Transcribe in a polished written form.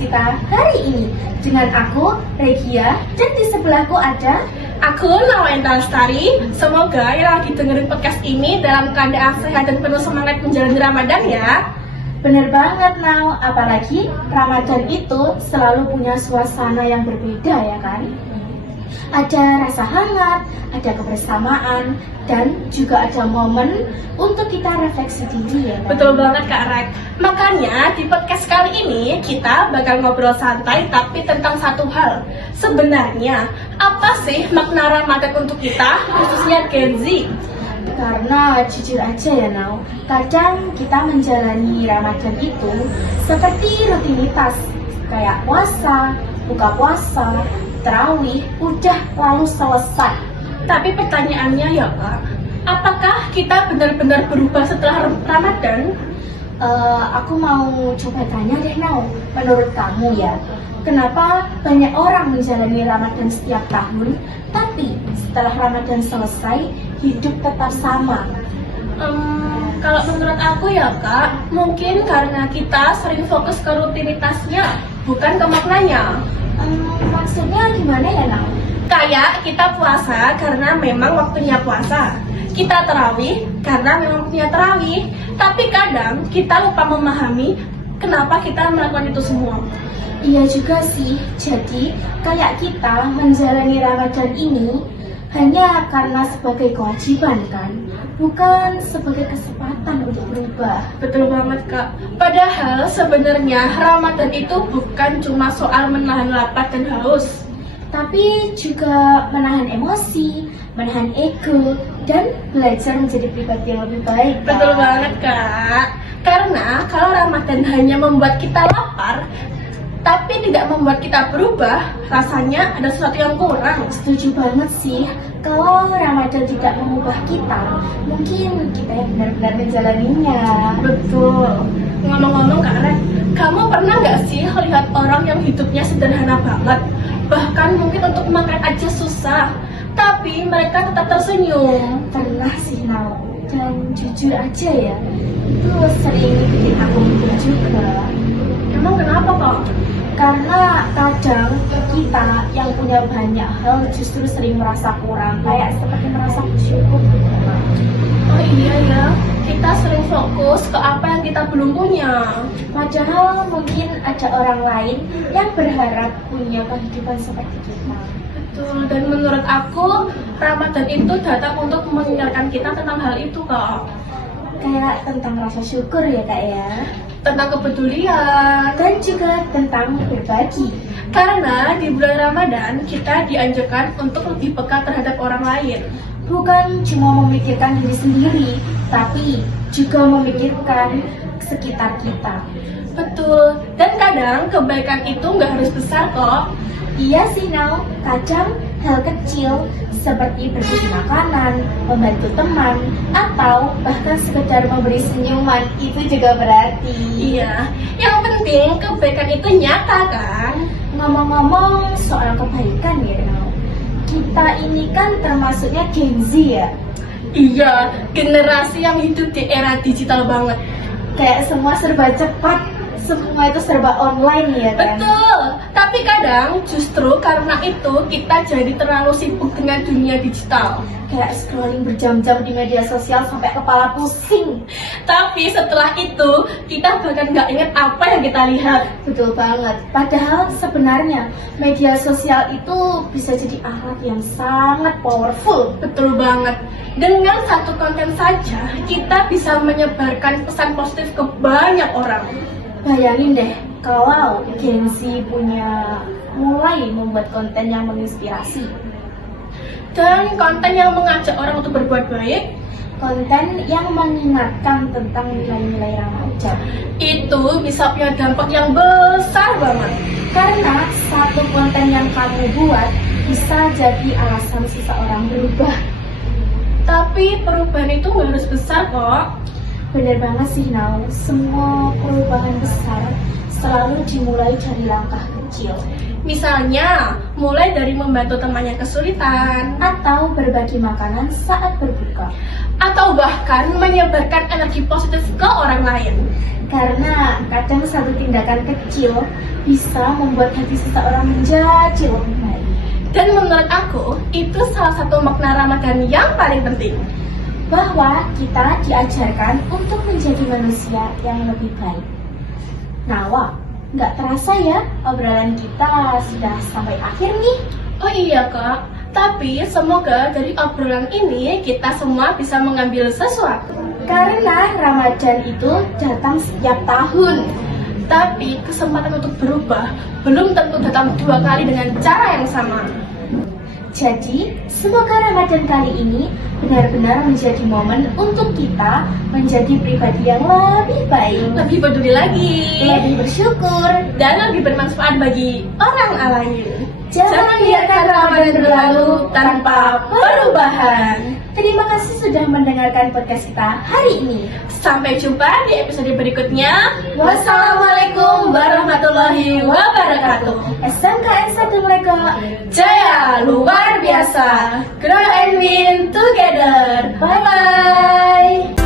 kita hari ini dengan aku, Regia, dan di sebelahku ada Aku Nawenda Lestari. Semoga yang lagi dengerin podcast ini dalam keadaan sehat dan penuh semangat menjalani Ramadan ya. bener banget Now, apalagi Ramadan itu selalu punya suasana yang berbeda ya kan? Ada rasa hangat, ada kebersamaan, dan juga ada momen untuk kita refleksi diri ya kan? Betul banget Kak Rek. Makanya di podcast kali ini kita bakal ngobrol santai tapi tentang satu hal. Sebenarnya apa sih makna Ramadan untuk kita, khususnya Gen Z? Karena jujur aja ya Now, kadang kita menjalani Ramadan itu seperti rutinitas, kayak puasa, buka puasa, tarawih, udah lalu selesai. Tapi pertanyaannya ya Kak, apakah kita benar-benar berubah setelah Ramadan? Aku mau coba tanya deh Now, menurut kamu ya, kenapa banyak orang menjalani Ramadan setiap tahun, tapi setelah Ramadan selesai, hidup tetap sama? Kalau menurut aku ya Kak, mungkin karena kita sering fokus ke rutinitasnya, bukan ke maknanya. Maksudnya gimana ya Now? Kayak kita puasa karena memang waktunya puasa, kita tarawih karena memang waktunya tarawih. Tapi kadang kita lupa memahami kenapa kita melakukan itu semua. Iya juga sih, jadi kayak kita menjalani Ramadan ini hanya karena sebagai kewajiban kan, bukan sebagai kesempatan untuk berubah. Betul banget Kak. Padahal sebenarnya Ramadan itu bukan cuma soal menahan lapar dan haus, Tapi juga menahan emosi, menahan ego, dan belajar menjadi pribadi yang lebih baik. Kak. Betul banget Kak. Karena kalau Ramadan hanya membuat kita lapar, tapi tidak membuat kita berubah, rasanya ada sesuatu yang kurang. Setuju banget sih, kalau Ramadan tidak mengubah kita, mungkin kita yang benar-benar menjalaninya. Betul. Ngomong-ngomong Kak Ren, kamu pernah nggak sih lihat orang yang hidupnya sederhana banget? Bahkan mungkin untuk makan aja susah, tapi mereka tetap tersenyum. Pernah sih Now, dan jujur aja ya, itu sering bikin aku mikir juga. Emang kenapa kok? Karena kadang kita yang punya banyak hal justru sering merasa kurang, kayak seperti merasa bersyukur. Oh iya ya, kita sering fokus ke apa yang kita belum punya. Padahal mungkin ada orang lain yang berharap punya kehidupan seperti kita. Betul, dan menurut aku Ramadan itu datang untuk mengingatkan kita tentang hal itu kak. Kayak tentang rasa syukur ya Kak ya, Tentang kepedulian. dan juga tentang berbagi. Karena di bulan Ramadan kita dianjurkan untuk lebih peka terhadap orang lain. Bukan cuma memikirkan diri sendiri, tapi juga memikirkan sekitar kita. Betul, dan kadang kebaikan itu nggak harus besar kok. Iya sih Now, kadang hal kecil seperti berbagi makanan, membantu teman, atau bahkan sekedar memberi senyuman itu juga berarti. Iya, yang penting kebaikan itu nyata kan. Ngomong-ngomong soal kebaikan ya Now, kita ini kan termasuknya Gen Z ya. Iya, generasi yang hidup di era digital banget. Kayak semua serba cepat, semua itu serba online ya kan. Betul, tapi kadang justru karena itu kita jadi terlalu sibuk dengan dunia digital. Kayak scrolling berjam-jam di media sosial sampai kepala pusing. Tapi setelah itu kita bahkan nggak ingat apa yang kita lihat. Betul banget. Padahal sebenarnya media sosial itu bisa jadi alat yang sangat powerful. Betul banget. Dengan satu konten saja kita bisa menyebarkan pesan positif ke banyak orang. Bayangin deh kalau Gen Z mulai membuat konten yang menginspirasi, Dan konten yang mengajak orang untuk berbuat baik konten yang mengingatkan tentang nilai-nilai remaja. itu bisa punya dampak yang besar banget. Karena satu konten yang kamu buat bisa jadi alasan seseorang berubah. Tapi perubahan itu nggak harus besar kok. Bener banget sih Now, semua perubahan besar selalu dimulai dari langkah kecil. Misalnya, mulai dari membantu temannya kesulitan, Atau berbagi makanan saat berbuka. atau bahkan menyebarkan energi positif ke orang lain. Karena kadang satu tindakan kecil bisa membuat hati seseorang menjadi lebih baik. Dan menurut aku, itu salah satu makna Ramadan yang paling penting. Bahwa kita diajarkan untuk menjadi manusia yang lebih baik. Nah, wah, nggak terasa ya obrolan kita sudah sampai akhir nih. Oh iya kak, tapi semoga dari obrolan ini kita semua bisa mengambil sesuatu. Karena Ramadan itu datang setiap tahun. Tapi kesempatan untuk berubah belum tentu datang 2 kali dengan cara yang sama. Jadi, semoga Ramadan kali ini benar-benar menjadi momen untuk kita menjadi pribadi yang lebih baik, Lebih peduli lagi, lebih bersyukur. dan lebih bermanfaat bagi orang lain. Jangan biarkan Ramadan berlalu tanpa perubahan. Terima kasih sudah mendengarkan podcast kita hari ini. Sampai jumpa di episode berikutnya. Wassalamualaikum warahmatullahi wabarakatuh. SMKN 1 Mereka. Jaya luar biasa. Grow and win together. Bye-bye.